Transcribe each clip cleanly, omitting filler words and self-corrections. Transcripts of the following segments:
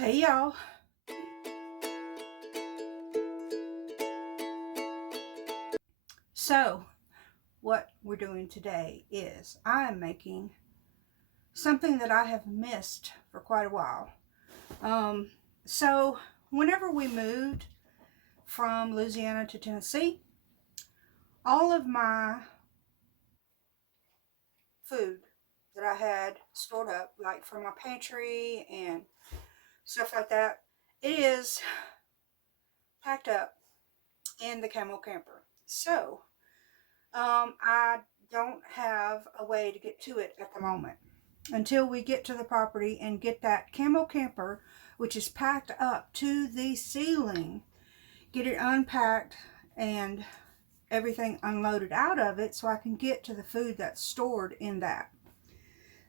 Hey y'all. So, what we're doing today is I am making something that I have missed for quite a while. So, whenever we moved from Louisiana to Tennessee, all of my food that I had stored up, like from my pantry and stuff like that, it is packed up in the camel camper. So, I don't have a way to get to it at the moment until we get to the property and get that camel camper, which is packed up to the ceiling, get it unpacked and everything unloaded out of it so I can get to the food that's stored in that.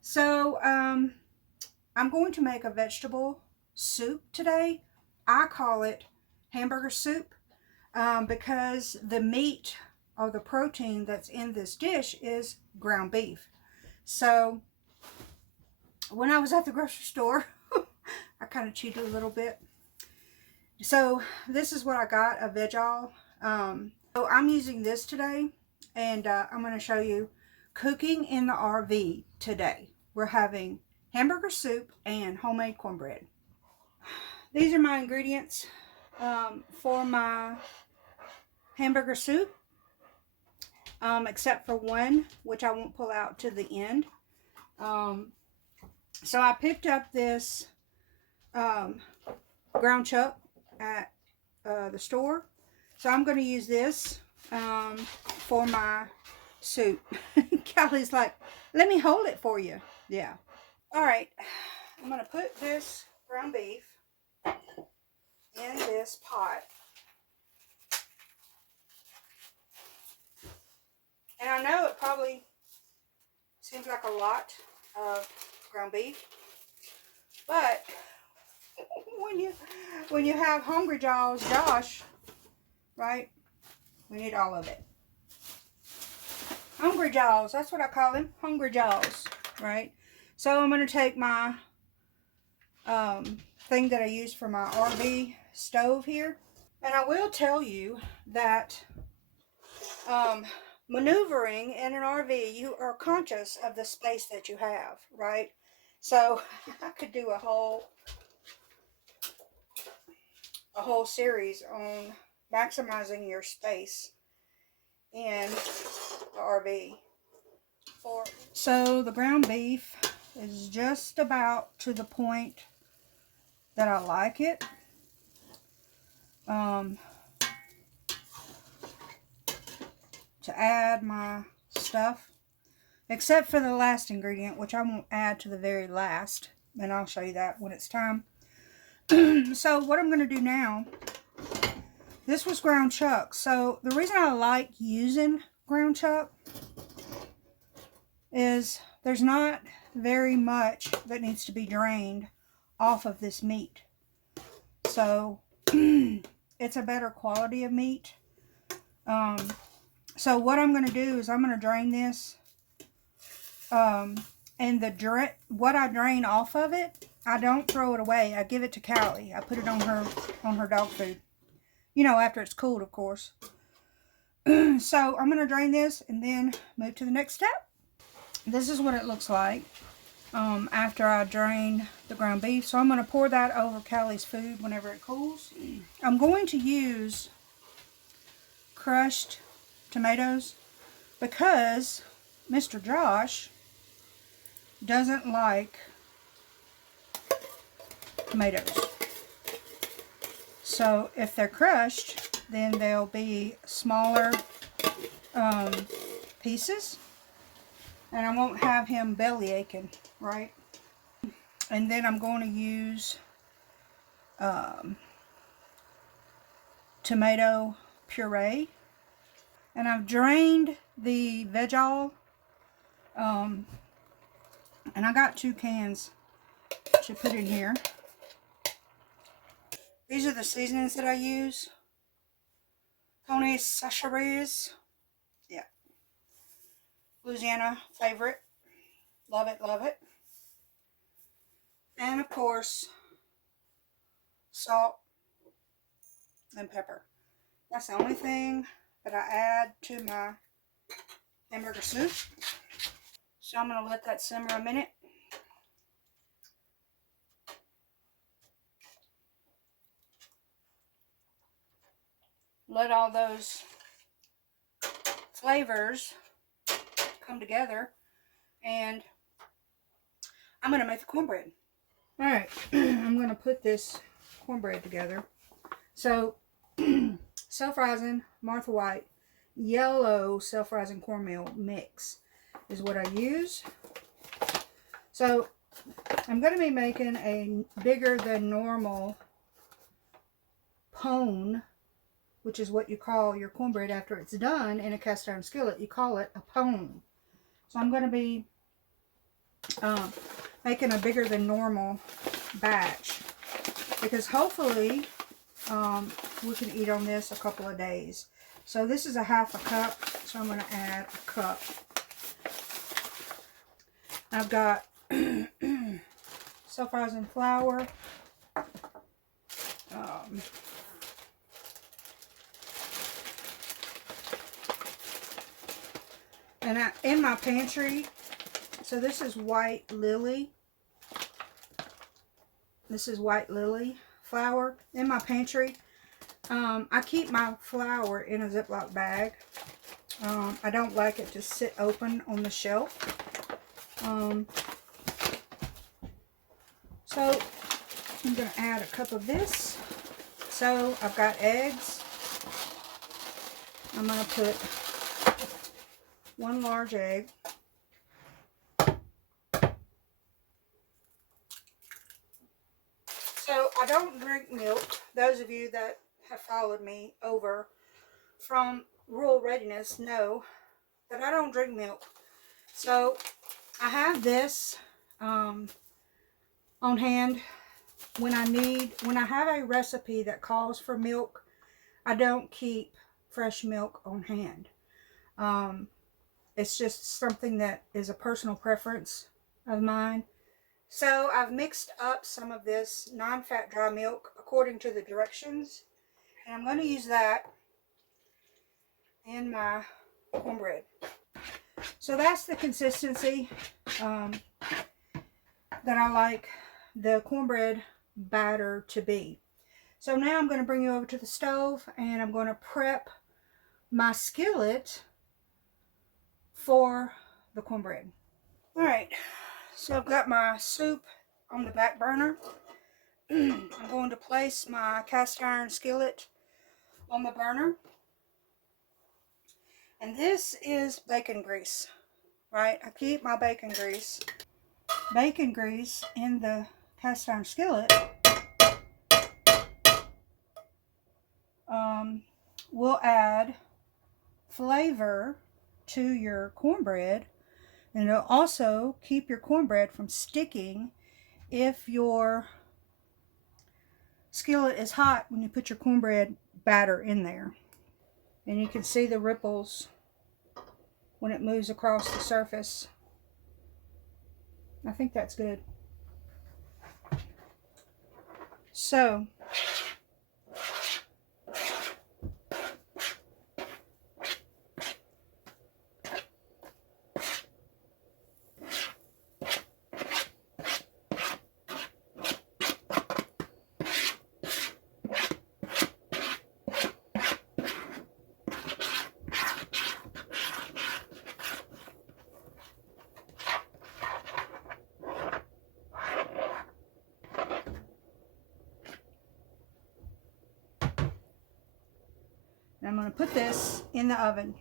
So I'm going to make a vegetable soup today. I call it hamburger soup because the meat or the protein that's in this dish is ground beef. So when I was at the grocery store, I kind of cheated a little bit. So this is what I got, a veg-all. So I'm using this today, and I'm going to show you cooking in the RV today. We're having hamburger soup and homemade cornbread. These are my ingredients for my hamburger soup, except for one, which I won't pull out to the end. So I picked up this ground chuck at the store. So I'm going to use this for my soup. Callie's like, let me hold it for you. Yeah. All right. I'm going to put this ground beef in this pot. And I know it probably seems like a lot of ground beef, but when you have hungry jaws, Josh, right? We need all of it. Hungry jaws, that's what I call him, hungry jaws, right? So I'm going to take my thing that I use for my RV stove here, and I will tell you that maneuvering in an RV, you are conscious of the space that you have, right? So I could do a whole series on maximizing your space in the RV. So the ground beef is just about to the point that I like it. To add my stuff, except for the last ingredient, which I won't add to the very last, and I'll show you that when it's time. So what I'm going to do now, this was ground chuck. So the reason I like using ground chuck is there's not very much that needs to be drained off of this meat. So it's a better quality of meat. So what I'm going to do is I'm going to drain this. And what I drain off of it, I don't throw it away. I give it to Callie. I put it on her dog food. You know, after it's cooled, of course. So I'm going to drain this and then move to the next step. This is what it looks like after I drain the ground beef. So I'm going to pour that over Callie's food whenever it cools. I'm going to use crushed tomatoes because Mr. Josh doesn't like tomatoes. So if they're crushed, then they'll be smaller pieces, and I won't have him belly aching, right? And then I'm going to use tomato puree, and I've drained the veg-all, and I got 2 cans to put in here. These are the seasonings that I use. Tony Sacharies. Yeah. Louisiana favorite. Love it, love it. And of course, salt, and pepper. That's the only thing that I add to my hamburger soup. So I'm going to let that simmer a minute. Let all those flavors come together, and I'm going to make the cornbread. Alright, I'm going to put this cornbread together. So, self-rising Martha White yellow self-rising cornmeal mix is what I use. So, I'm going to be making a bigger than normal pone, which is what you call your cornbread after it's done in a cast iron skillet. You call it a pone. So I'm going to be making a bigger than normal batch, because hopefully we can eat on this a couple of days. So this is a half a cup, so I'm going to add a cup. I've got self-rising flour, and in my pantry, so this is white lily. This is white lily flour. In my pantry, I keep my flour in a Ziploc bag. I don't like it to sit open on the shelf. So I'm going to add a cup of this. So I've got eggs. I'm going to put one large egg. So I don't drink milk. Those of you that have followed me over from Rural Readiness know that I don't drink milk. So I have this on hand when I have a recipe that calls for milk. I don't keep fresh milk on hand. It's just something that is a personal preference of mine. So I've mixed up some of this non-fat dry milk according to the directions, and I'm going to use that in my cornbread. So that's the consistency that I like the cornbread batter to be. So now I'm going to bring you over to the stove, and I'm going to prep my skillet for the cornbread. Alright, so I've got my soup on the back burner. I'm going to place my cast iron skillet on the burner. And this is bacon grease, right? I keep my bacon grease in the cast iron skillet. Will add flavor to your cornbread, and it'll also keep your cornbread from sticking if your skillet is hot when you put your cornbread batter in there. And you can see the ripples when it moves across the surface. I think that's good. So I'm going to put this in the oven.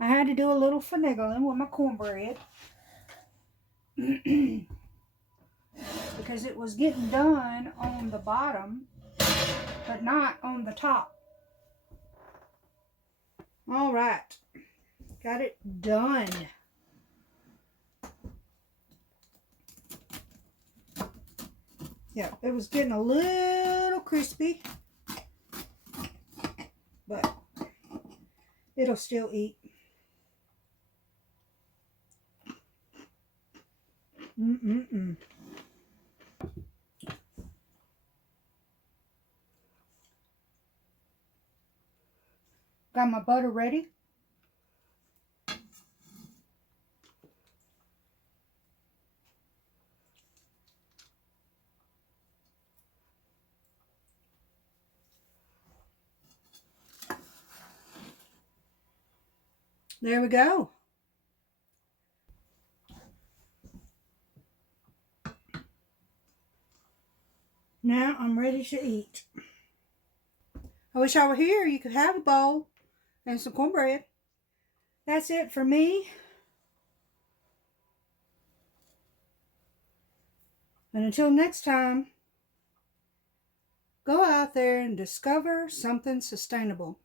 I had to do a little finagling with my cornbread because it was getting done on the bottom, but not on the top. All right, got it done. Yeah, it was getting a little crispy, but it'll still eat. Mm-mm-mm. Got my butter ready. There we go. Now I'm ready to eat. I wish I were here. You could have a bowl and some cornbread. That's it for me. And until next time, go out there and discover something sustainable.